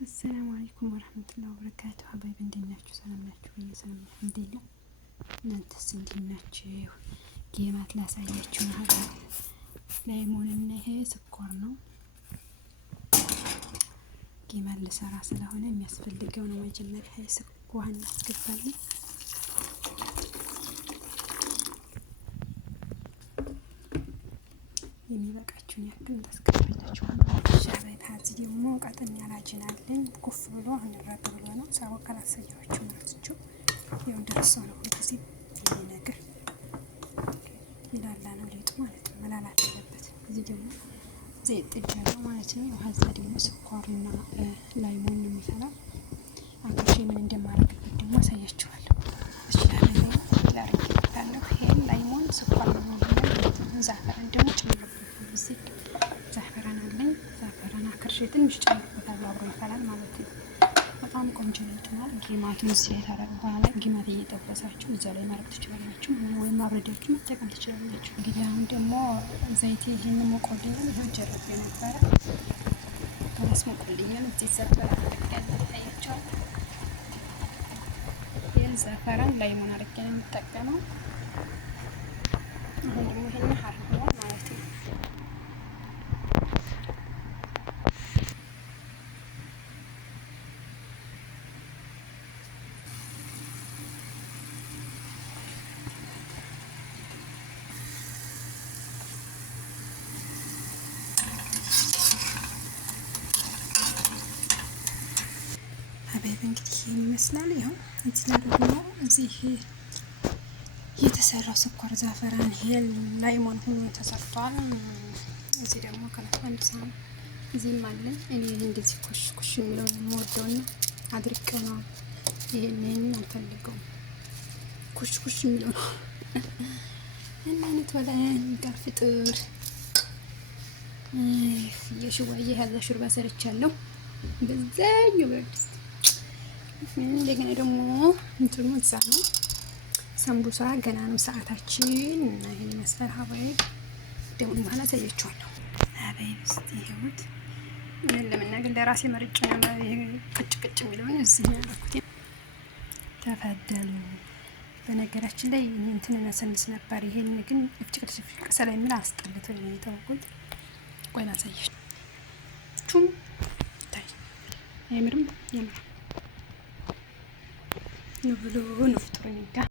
አሰላሙ አለይኩም ወራህመቱላሂ ወበረካቱ። ሀባይብ እንዴት ናችሁ? ሰላም ናችሁ? ሰላም አልሐምዱሊላህ። እናንተስ እንዴት ናችሁ? ጌማት ላሳያችሁ ነው። ላይሞንና ይሄ ስኳር ነው። ጌማት ልሰራ ስለሆነ የሚያስፈልገው ነው። መጀመሪያ ይሄ ስኳር እናስገባለን። የሚበቃችሁን ያክል እንዳስገባላችሁ ሻባይ ታዚ ደግሞ ቀጥን ያላጅናለኝ ኩፍ ብሎ አንረብ ብሎ ነው ሳው ካላሳያችሁ ማለትችሁ ያው እንደርሰው ነው። ሁልጊዜ ይሄ ነገር ይላላ ነው ሊጡ ማለት ነው። መላላት አለበት። እዚህ ደግሞ ዘይት ጥጃለሁ ማለት ነው። ሀዛ ደግሞ ስኳርና ላይሞን ነው የሚፈላው። አገሽ ምን እንደማረግበት ደግሞ አሳያችኋለሁ። እሺ ላረግታለሁ። ይሄ ላይሞን ስኳር ነው። ዛፈራን ደግሞ ጨምርበት። እዚህ ዛፈራን አለኝ። ዛፈራን አክርሼ ትንሽ ጨምርበታለሁ። አብሮ ይፈላል ማለት ነው። በጣም ቆንጆ ይሆናል። ጊማቱን እዚህ ታረቁ በኋላ ጊማት እየጠበሳችሁ እዛ ላይ ማድረግ ትችላላችሁ፣ ወይም አብረዳችሁ መጠቀም ትችላላችሁ። እንግዲህ አሁን ደግሞ ዘይት ይሄን ሞቆልኛል። ይሄው ጀረብ ነበረ ከራስ ሞቆልኛል። እዚህ ዘፈራ አድርጌያለሁ። ታያችኋል። ይሄን ዘፈራን ላይሞን አድርጌ ነው የምጠቀመው። አሁን ደግሞ ይሄን ሀርቦ ማለት ነው። ሀባይብ እንግዲህ ይሄን ይመስላል። ይኸው እዚህ ላይ ደግሞ እዚህ የተሰራው ስኳር ዛፈራን ሄል ላይሞን ሆኖ ተሰርቷል። እዚህ ደግሞ ከለፈ አንድ ሳህን እዚህም አለኝ። እኔ እንደዚህ ኩሽ ኩሽ የሚለው የምወደውና አድርቀው ነው። ይሄንን አልፈልገውም። ኩሽ ኩሽ የሚለው ነው እና አይነት ወላሂ ጋር ፍጥር የሽዋዬ ሀዛ ሹርባ ሰርቻለሁ። በዛኛው በርድስ እንደገና ደግሞ እንትኑ እዛ ነው። ሰንቡሳ ገና ነው ሰዓታችን እና ይሄን ይመስላል። ሀባይብ ደግሞ በኋላ ታያችኋለሁ። ሀባይብ እስቲ ይሁት ምን ለምናገር ለራሴ መርጬ ነው ቅጭ ቅጭ የሚለውን እዚህ ነው ያደረኩት። ተፈደሉ። በነገራችን ላይ እንትን ነሰንስ ነበር። ይሄን ግን እፍጭቅጭቅ ከሰላ የሚል አስጠልቶ ነው የተወኩት። ቆይ ላሳያችሁ። ቹም ታይ አይምርም ያምራል ነው ብሎ ነው ፍጥሩን